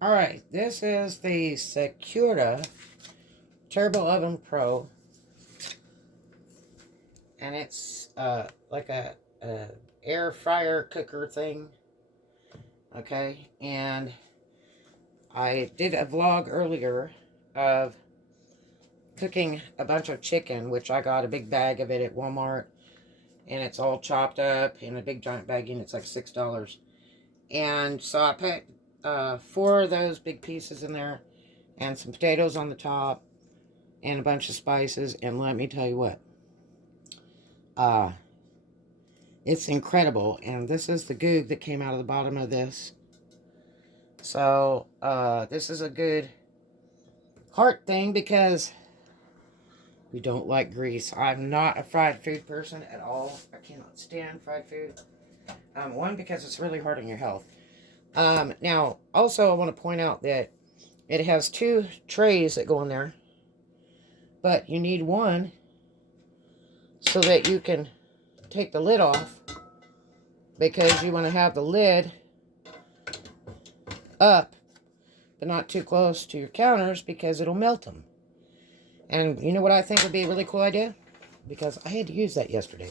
Alright, this is the Secura Turbo Oven Pro. And it's like a air fryer cooker thing. Okay, and I did a vlog earlier of cooking a bunch of chicken, which I got a big bag of it at Walmart. And it's all chopped up in a big giant bag, and it's like $6. And so I put 4 of those big pieces in there, and some potatoes on the top, and a bunch of spices. And let me tell you what, it's incredible. And this is the goog that came out of the bottom of this. So this is a good heart thing because we don't like grease. I'm not a fried food person at all. I cannot stand fried food. One, because it's really hard on your health. Now, also I want to point out that it has 2 trays that go in there. But you need one so that you can take the lid off, because you want to have the lid up, but not too close to your counters, because it'll melt them. And you know what I think would be a really cool idea? Because I had to use that yesterday.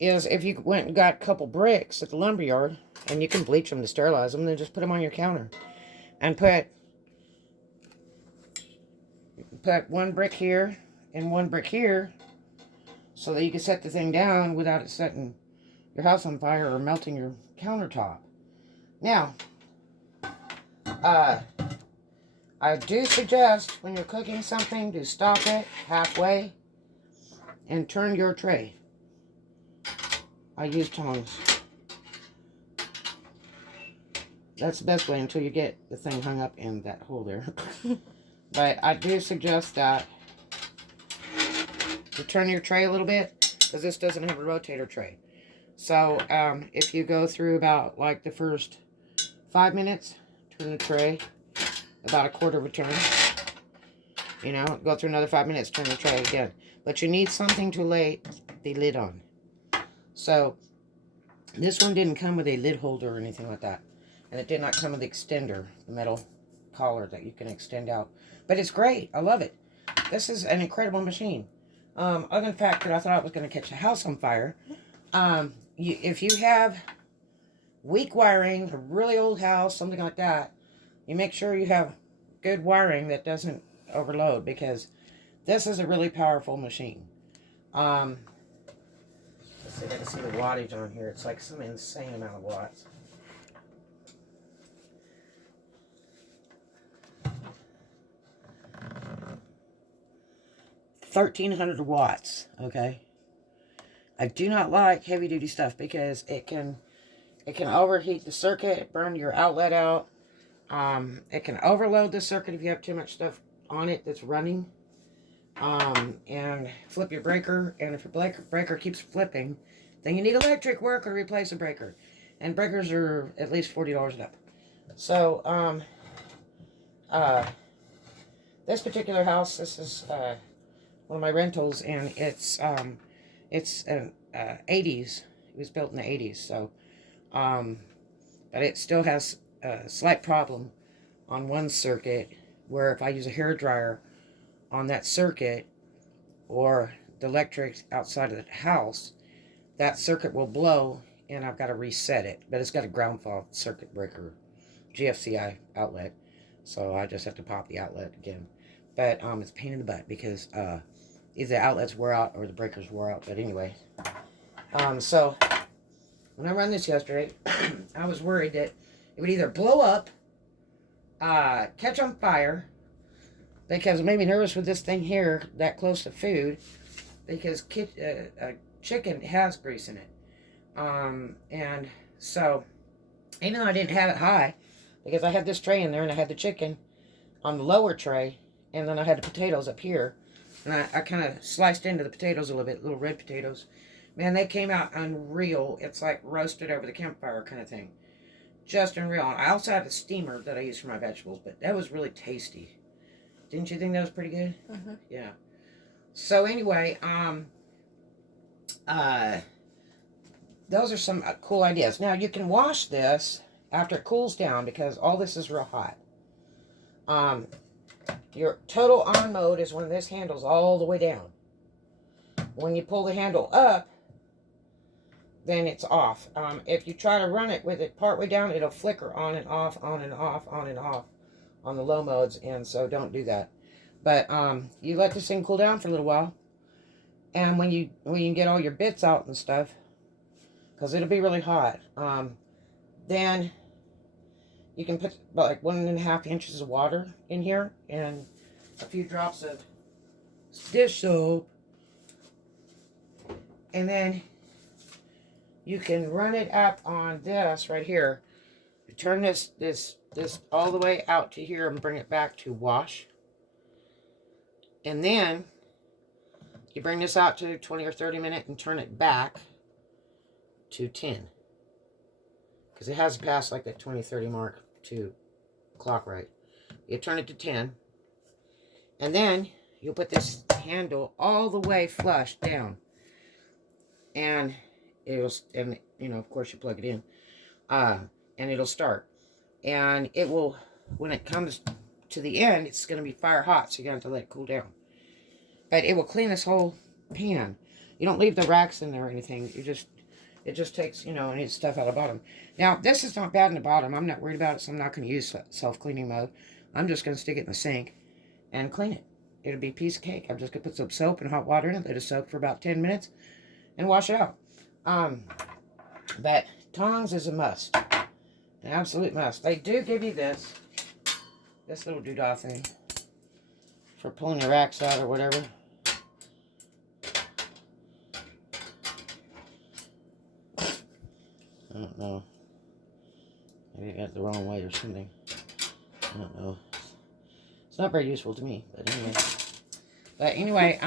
Is if you went and got a couple bricks at the lumberyard, and you can bleach them to sterilize them, then just put them on your counter. And put 1 brick here and 1 brick here, so that you can set the thing down without it setting your house on fire or melting your countertop. Now, I do suggest when you're cooking something to stop it halfway and turn your tray. I use tongs. That's the best way until you get the thing hung up in that hole there. But I do suggest that you turn your tray a little bit, because this doesn't have a rotator tray. So if you go through about like the first 5 minutes, turn the tray about 1/4 of a turn. You know, go through another 5 minutes, turn the tray again. But you need something to lay the lid on. So this one didn't come with a lid holder or anything like that. And it did not come with the extender, the metal collar that you can extend out. But it's great. I love it. This is an incredible machine. Other than the fact that I thought I was going to catch the house on fire. If you have weak wiring, a really old house, something like that, you make sure you have good wiring that doesn't overload, because this is a really powerful machine. Let's see if I can see the wattage on here. It's like some insane amount of watts. $1,300 watts, okay? I do not like heavy-duty stuff because it can overheat the circuit, burn your outlet out. It can overload the circuit if you have too much stuff on it that's running. And flip your breaker. And if your breaker keeps flipping, then you need electric work or replace a breaker. And breakers are at least $40 and up. So, this particular house, this is one of my rentals, and it's an 80s. It was built in the 80s, so, but it still has a slight problem on one circuit, where if I use a hair dryer on that circuit, or the electric outside of the house, that circuit will blow, and I've got to reset it. But it's got a ground fault circuit breaker, GFCI outlet, so I just have to pop the outlet again. But it's a pain in the butt, because either the outlets wore out or the breakers wore out. But anyway, so when I run this yesterday, I was worried that it would either blow up, catch on fire, because it made me nervous with this thing here that close to food, because chicken has grease in it. And so, even though I didn't have it high, because I had this tray in there and I had the chicken on the lower tray, and then I had the potatoes up here, and I kind of sliced into the potatoes a little bit, little red potatoes. Man, they came out unreal. It's like roasted over the campfire kind of thing. Just unreal. I also have a steamer that I use for my vegetables, but that was really tasty. Didn't you think that was pretty good? Mm-hmm. Yeah. So anyway, those are some cool ideas. Now, you can wash this after it cools down, because all this is real hot. Your total on mode is when this handle's all the way down. When you pull the handle up, then it's off. If you try to run it with it partway down, it'll flicker on and off, on and off, on and off on the low modes, and so don't do that. But you let this thing cool down for a little while, and when you get all your bits out and stuff, because it'll be really hot, then you can put like 1.5 inches of water in here and a few drops of dish soap, and then you can run it up on this right here. Turn this all the way out to here and bring it back to wash. And then you bring this out to 20 or 30 minutes and turn it back to 10. Because it has passed like that 20, 30 mark to clock right. You turn it to 10. And then you'll put this handle all the way flush down. And it'll, and you know, of course you plug it in. And it'll start. And it will, when it comes to the end, it's going to be fire hot, so you have to let it cool down. But it will clean this whole pan. You don't leave the racks in there or anything. It just takes, you know, any stuff out of the bottom. Now, this is not bad in the bottom. I'm not worried about it, so I'm not going to use self-cleaning mode. I'm just going to stick it in the sink and clean it. It'll be a piece of cake. I'm just going to put some soap and hot water in it, let it soak for about 10 minutes, and wash it out. But tongs is a must. An absolute must. They do give you this little doodah thing for pulling the racks out or whatever. I don't know. Maybe I got it the wrong way or something. I don't know. It's not very useful to me, but anyway.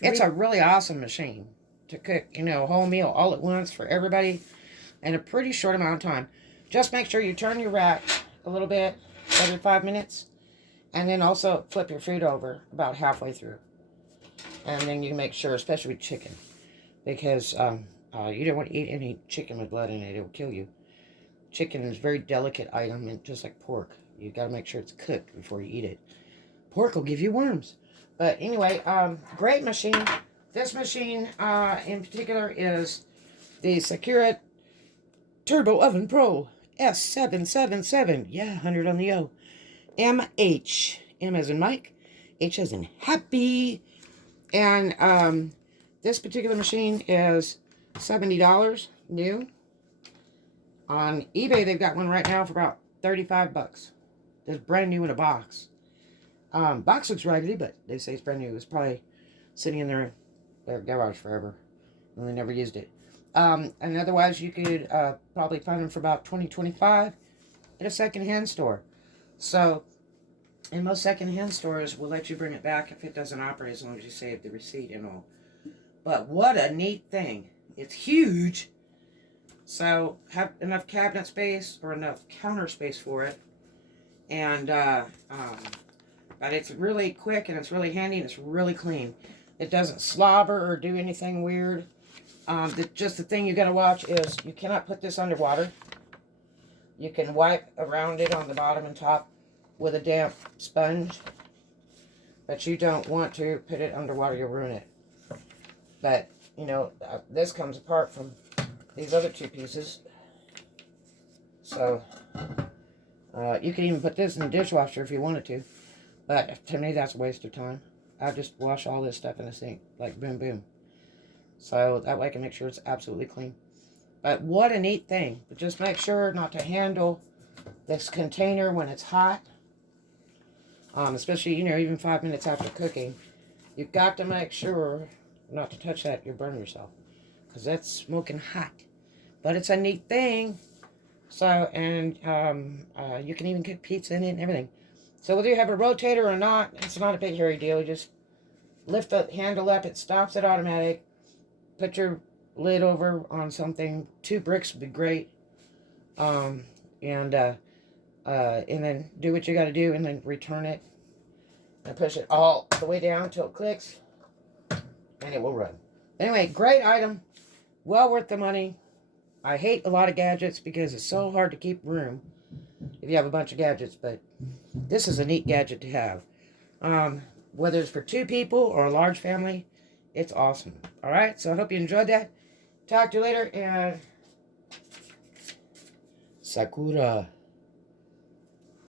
It's a really awesome machine to cook, you know, a whole meal all at once for everybody in a pretty short amount of time. Just make sure you turn your rack a little bit every 5 minutes, and then also flip your food over about halfway through. And then you make sure, especially with chicken, because you don't want to eat any chicken with blood in it. It will kill you. Chicken is a very delicate item, and just like pork, you got to make sure it's cooked before you eat it. Pork will give you worms. But anyway, great machine. This machine in particular is the Secura Turbo Oven Pro S777. Yeah, 100 on the O. MH. M as in Mike. H as in happy. And this particular machine is $70 new. On eBay, they've got one right now for about 35 bucks. It's brand new in a box. Box looks raggedy, but they say it's brand new. It's probably sitting in their garage forever, and they never used it. And otherwise, you could probably find them for about $20, $25 at a secondhand store. So, in most secondhand stores, will let you bring it back if it doesn't operate, as long as you save the receipt and all. But what a neat thing. It's huge. So, have enough cabinet space or enough counter space for it. And, but it's really quick, and it's really handy, and it's really clean. It doesn't slobber or do anything weird. Just the thing you got to watch is you cannot put this underwater. You can wipe around it on the bottom and top with a damp sponge, but you don't want to put it underwater. You'll ruin it. But, you know, this comes apart from these other two pieces. So, you can even put this in the dishwasher if you wanted to. But to me, that's a waste of time. I just wash all this stuff in the sink, like boom, boom. So that way I can make sure it's absolutely clean. But what a neat thing. But just make sure not to handle this container when it's hot. Especially, you know, even 5 minutes after cooking. You've got to make sure not to touch that. You'll burn yourself. Because that's smoking hot. But it's a neat thing. So, and you can even cook pizza in it and everything. So whether you have a rotator or not, it's not a big hairy deal. You just lift the handle up. It stops it automatic. Put your lid over on something. 2 bricks would be great. And then do what you got to do, and then return it. And push it all the way down until it clicks. And it will run. Anyway, great item. Well worth the money. I hate a lot of gadgets because it's so hard to keep room if you have a bunch of gadgets, but this is a neat gadget to have. Whether it's for 2 people or a large family, it's awesome. Alright, so I hope you enjoyed that. Talk to you later, and Sakura.